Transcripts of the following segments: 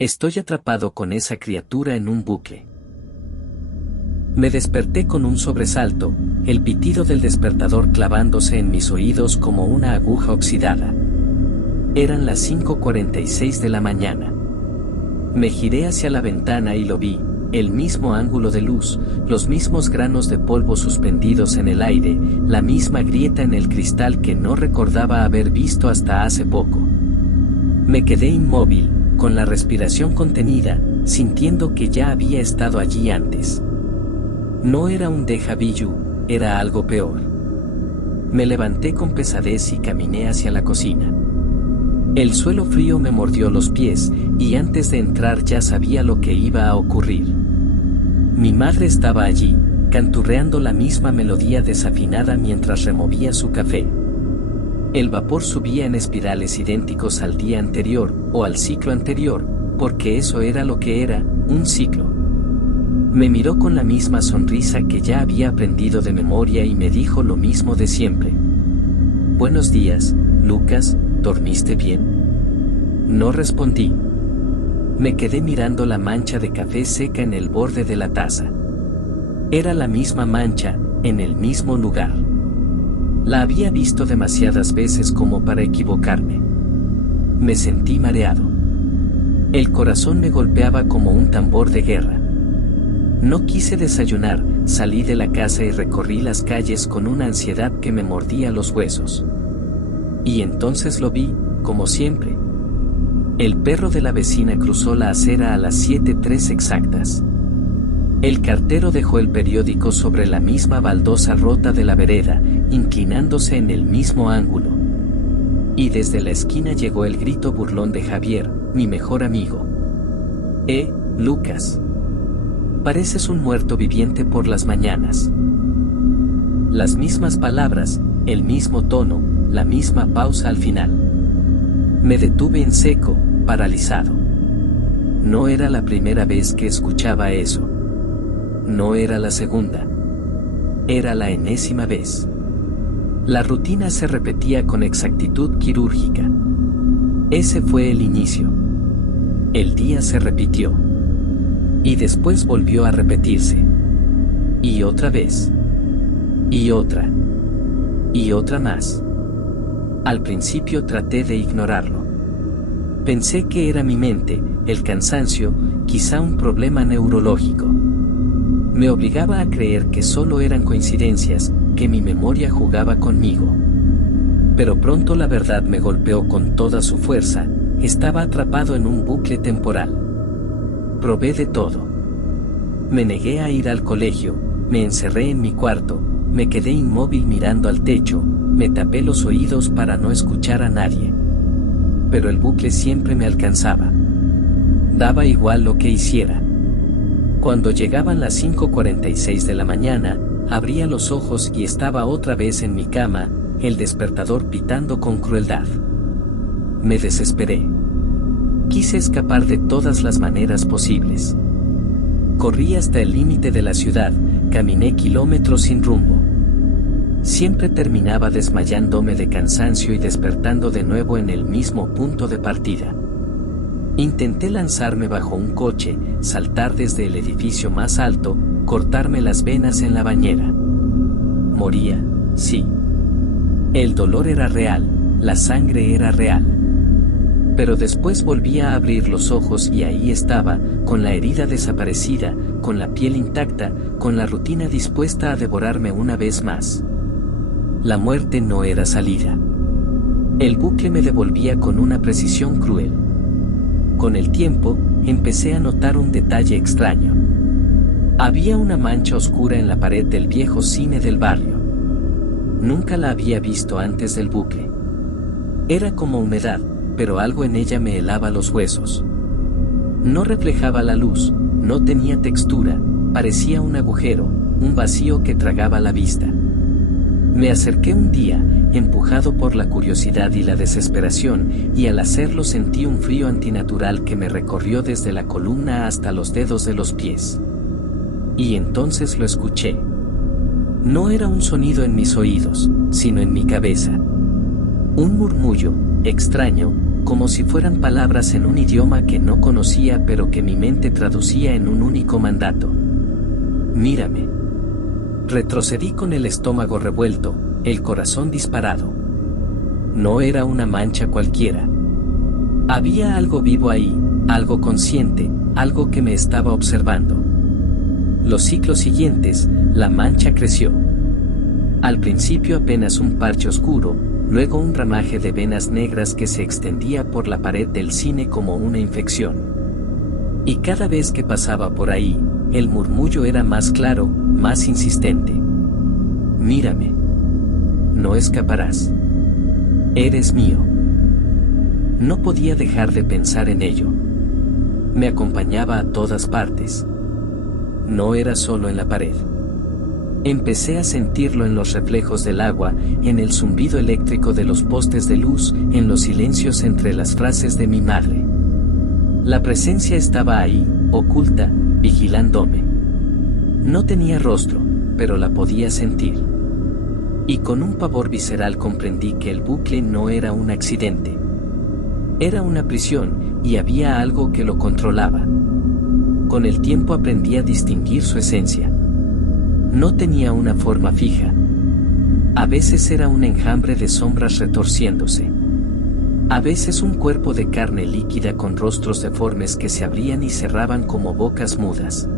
Estoy atrapado con esa criatura en un bucle. Me desperté con un sobresalto, el pitido del despertador clavándose en mis oídos como una aguja oxidada. Eran las 5:46 de la mañana. Me giré hacia la ventana y lo vi, el mismo ángulo de luz, los mismos granos de polvo suspendidos en el aire, la misma grieta en el cristal que no recordaba haber visto hasta hace poco. Me quedé inmóvil, con la respiración contenida, sintiendo que ya había estado allí antes. No era un déjà vu, era algo peor. Me levanté con pesadez y caminé hacia la cocina. El suelo frío me mordió los pies, y antes de entrar ya sabía lo que iba a ocurrir. Mi madre estaba allí, canturreando la misma melodía desafinada mientras removía su café. El vapor subía en espirales idénticos al día anterior, o al ciclo anterior, porque eso era lo que era, un ciclo. Me miró con la misma sonrisa que ya había aprendido de memoria y me dijo lo mismo de siempre. «Buenos días, Lucas, ¿dormiste bien?» No respondí. Me quedé mirando la mancha de café seca en el borde de la taza. Era la misma mancha, en el mismo lugar. La había visto demasiadas veces como para equivocarme. Me sentí mareado. El corazón me golpeaba como un tambor de guerra. No quise desayunar, salí de la casa y recorrí las calles con una ansiedad que me mordía los huesos. Y entonces lo vi, como siempre. El perro de la vecina cruzó la acera a las 7:03 exactas. El cartero dejó el periódico sobre la misma baldosa rota de la vereda, inclinándose en el mismo ángulo. Y desde la esquina llegó el grito burlón de Javier, mi mejor amigo. Lucas. Pareces un muerto viviente por las mañanas. Las mismas palabras, el mismo tono, la misma pausa al final. Me detuve en seco, paralizado. No era la primera vez que escuchaba eso. No era la segunda. Era la enésima vez. La rutina se repetía con exactitud quirúrgica. Ese fue el inicio. El día se repitió. Y después volvió a repetirse. Y otra vez. Y otra. Y otra más. Al principio traté de ignorarlo. Pensé que era mi mente, el cansancio, quizá un problema neurológico. Me obligaba a creer que solo eran coincidencias, que mi memoria jugaba conmigo. Pero pronto la verdad me golpeó con toda su fuerza, estaba atrapado en un bucle temporal. Probé de todo. Me negué a ir al colegio, me encerré en mi cuarto, me quedé inmóvil mirando al techo, me tapé los oídos para no escuchar a nadie. Pero el bucle siempre me alcanzaba. Daba igual lo que hiciera. Cuando llegaban las 5:46 de la mañana, abría los ojos y estaba otra vez en mi cama, el despertador pitando con crueldad. Me desesperé. Quise escapar de todas las maneras posibles. Corrí hasta el límite de la ciudad, caminé kilómetros sin rumbo. Siempre terminaba desmayándome de cansancio y despertando de nuevo en el mismo punto de partida. Intenté lanzarme bajo un coche, saltar desde el edificio más alto, cortarme las venas en la bañera. Moría, sí. El dolor era real, la sangre era real. Pero después volvía a abrir los ojos y ahí estaba, con la herida desaparecida, con la piel intacta, con la rutina dispuesta a devorarme una vez más. La muerte no era salida. El bucle me devolvía con una precisión cruel. Con el tiempo, empecé a notar un detalle extraño. Había una mancha oscura en la pared del viejo cine del barrio. Nunca la había visto antes del bucle. Era como humedad, pero algo en ella me helaba los huesos. No reflejaba la luz, no tenía textura, parecía un agujero, un vacío que tragaba la vista. Me acerqué un día, empujado por la curiosidad y la desesperación, y al hacerlo sentí un frío antinatural que me recorrió desde la columna hasta los dedos de los pies. Y entonces lo escuché. No era un sonido en mis oídos, sino en mi cabeza. Un murmullo, extraño, como si fueran palabras en un idioma que no conocía pero que mi mente traducía en un único mandato. Mírame. Retrocedí con el estómago revuelto, el corazón disparado. No era una mancha cualquiera. Había algo vivo ahí, algo consciente, algo que me estaba observando. Los ciclos siguientes, la mancha creció. Al principio apenas un parche oscuro, luego un ramaje de venas negras que se extendía por la pared del cine como una infección. Y cada vez que pasaba por ahí, el murmullo era más claro, más insistente. Mírame. No escaparás. Eres mío. No podía dejar de pensar en ello. Me acompañaba a todas partes. No era solo en la pared. Empecé a sentirlo en los reflejos del agua, en el zumbido eléctrico de los postes de luz, en los silencios entre las frases de mi madre. La presencia estaba ahí, oculta, vigilándome. No tenía rostro, pero la podía sentir. Y con un pavor visceral comprendí que el bucle no era un accidente. Era una prisión, y había algo que lo controlaba. Con el tiempo aprendí a distinguir su esencia. No tenía una forma fija. A veces era un enjambre de sombras retorciéndose. A veces un cuerpo de carne líquida con rostros deformes que se abrían y cerraban como bocas mudas.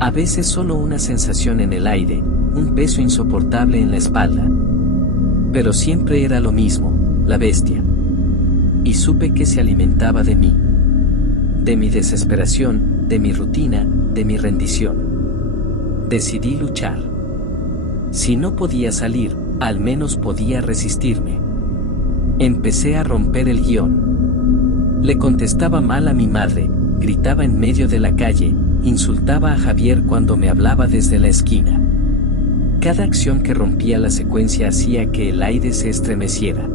A veces solo una sensación en el aire, un peso insoportable en la espalda. Pero siempre era lo mismo, la bestia. Y supe que se alimentaba de mí. De mi desesperación, de mi rutina, de mi rendición. Decidí luchar. Si no podía salir, al menos podía resistirme. Empecé a romper el guión. Le contestaba mal a mi madre, gritaba en medio de la calle, insultaba a Javier cuando me hablaba desde la esquina. Cada acción que rompía la secuencia hacía que el aire se estremeciera.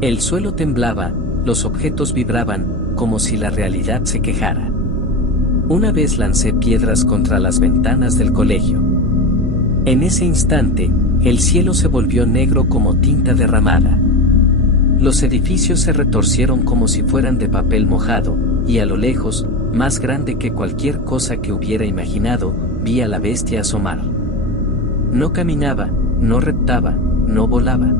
El suelo temblaba, los objetos vibraban, como si la realidad se quejara. Una vez lancé piedras contra las ventanas del colegio. En ese instante, el cielo se volvió negro como tinta derramada. Los edificios se retorcieron como si fueran de papel mojado, y a lo lejos, más grande que cualquier cosa que hubiera imaginado, vi a la bestia asomar. No caminaba, no reptaba, no volaba.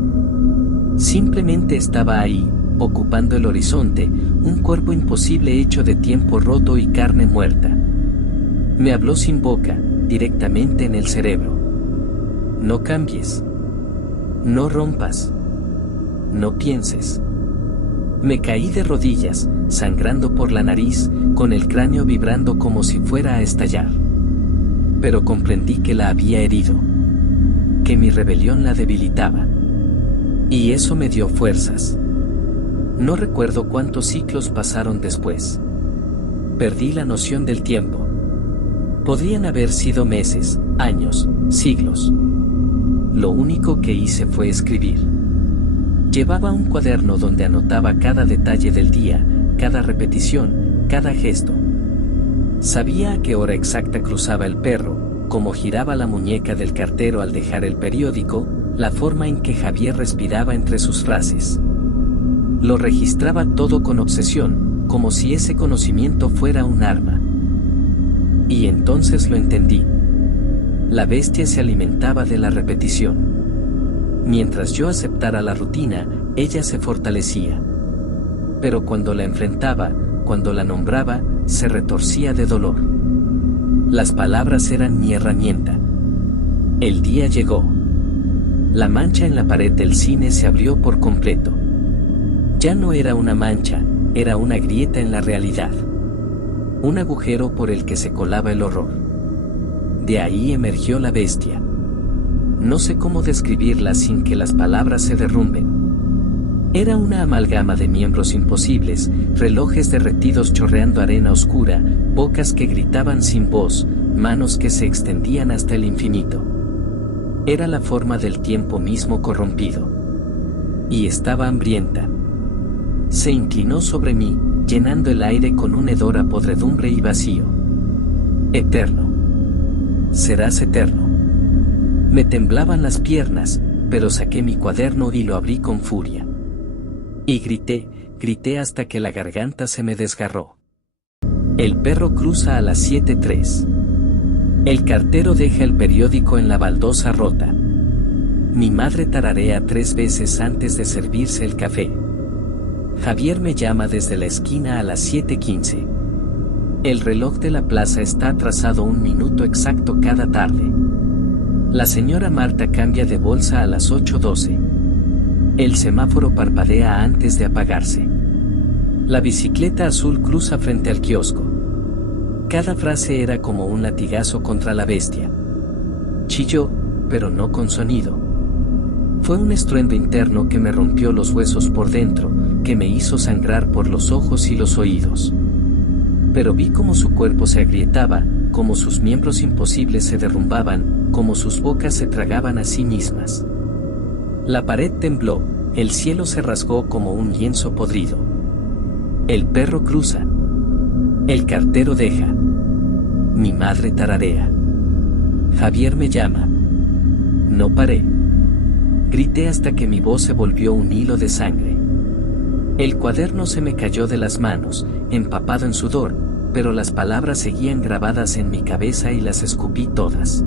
Simplemente estaba ahí, ocupando el horizonte, un cuerpo imposible hecho de tiempo roto y carne muerta. Me habló sin boca, directamente en el cerebro. No cambies. No rompas. No pienses. Me caí de rodillas, sangrando por la nariz, con el cráneo vibrando como si fuera a estallar. Pero comprendí que la había herido. Que mi rebelión la debilitaba. Y eso me dio fuerzas. No recuerdo cuántos ciclos pasaron después. Perdí la noción del tiempo. Podrían haber sido meses, años, siglos. Lo único que hice fue escribir. Llevaba un cuaderno donde anotaba cada detalle del día, cada repetición, cada gesto. Sabía a qué hora exacta cruzaba el perro, cómo giraba la muñeca del cartero al dejar el periódico, la forma en que Javier respiraba entre sus frases. Lo registraba todo con obsesión, como si ese conocimiento fuera un arma. Y entonces lo entendí. La bestia se alimentaba de la repetición. Mientras yo aceptara la rutina, ella se fortalecía. Pero cuando la enfrentaba, cuando la nombraba, se retorcía de dolor. Las palabras eran mi herramienta. El día llegó. La mancha en la pared del cine se abrió por completo. Ya no era una mancha, era una grieta en la realidad. Un agujero por el que se colaba el horror. De ahí emergió la bestia. No sé cómo describirla sin que las palabras se derrumben. Era una amalgama de miembros imposibles, relojes derretidos chorreando arena oscura, bocas que gritaban sin voz, manos que se extendían hasta el infinito. Era la forma del tiempo mismo corrompido. Y estaba hambrienta. Se inclinó sobre mí, llenando el aire con un hedor a podredumbre y vacío. Eterno. Serás eterno. Me temblaban las piernas, pero saqué mi cuaderno y lo abrí con furia. Y grité, grité hasta que la garganta se me desgarró. El perro cruza a las 7:03. El cartero deja el periódico en la baldosa rota. Mi madre tararea 3 veces antes de servirse el café. Javier me llama desde la esquina a las 7:15. El reloj de la plaza está atrasado 1 minuto exacto cada tarde. La señora Marta cambia de bolsa a las 8:12. El semáforo parpadea antes de apagarse. La bicicleta azul cruza frente al kiosco. Cada frase era como un latigazo contra la bestia. Chilló, pero no con sonido. Fue un estruendo interno que me rompió los huesos por dentro, que me hizo sangrar por los ojos y los oídos. Pero vi cómo su cuerpo se agrietaba, cómo sus miembros imposibles se derrumbaban, cómo sus bocas se tragaban a sí mismas. La pared tembló, el cielo se rasgó como un lienzo podrido. El perro cruza. El cartero deja. Mi madre tararea. Javier me llama. No paré. Grité hasta que mi voz se volvió un hilo de sangre. El cuaderno se me cayó de las manos, empapado en sudor, pero las palabras seguían grabadas en mi cabeza y las escupí todas.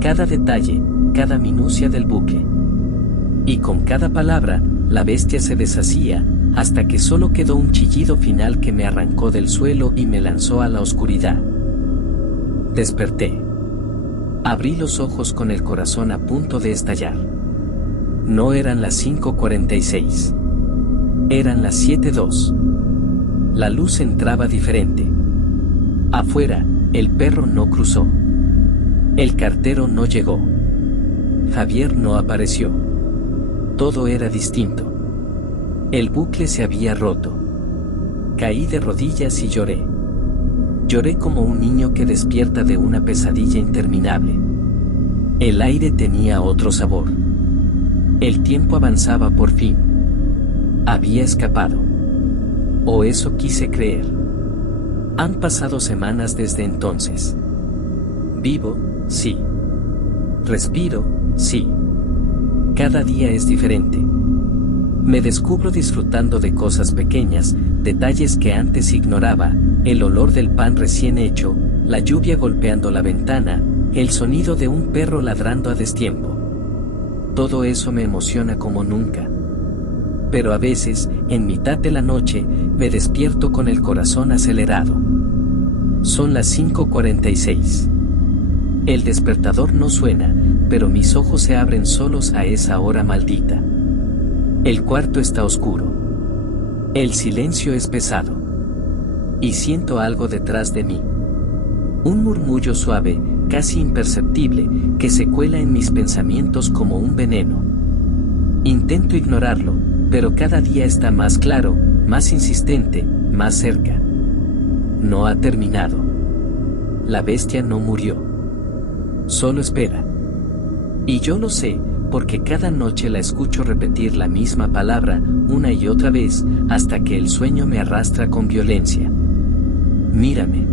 Cada detalle, cada minucia del bucle. Y con cada palabra, la bestia se deshacía, hasta que solo quedó un chillido final que me arrancó del suelo y me lanzó a la oscuridad. Desperté. Abrí los ojos con el corazón a punto de estallar. No eran las 5:46. Eran las 7:02. La luz entraba diferente. Afuera, el perro no cruzó. El cartero no llegó. Javier no apareció. Todo era distinto. El bucle se había roto. Caí de rodillas y lloré. Lloré como un niño que despierta de una pesadilla interminable. El aire tenía otro sabor. El tiempo avanzaba por fin. Había escapado. O eso quise creer. Han pasado semanas desde entonces. Vivo, sí. Respiro, sí. Cada día es diferente. Me descubro disfrutando de cosas pequeñas, detalles que antes ignoraba, el olor del pan recién hecho, la lluvia golpeando la ventana, el sonido de un perro ladrando a destiempo. Todo eso me emociona como nunca. Pero a veces, en mitad de la noche, me despierto con el corazón acelerado. Son las 5:46. El despertador no suena, pero mis ojos se abren solos a esa hora maldita. El cuarto está oscuro. El silencio es pesado. Y siento algo detrás de mí. Un murmullo suave, casi imperceptible, que se cuela en mis pensamientos como un veneno. Intento ignorarlo, pero cada día está más claro, más insistente, más cerca. No ha terminado. La bestia no murió. Solo espera. Y yo lo sé, porque cada noche la escucho repetir la misma palabra, una y otra vez, hasta que el sueño me arrastra con violencia. Mírame.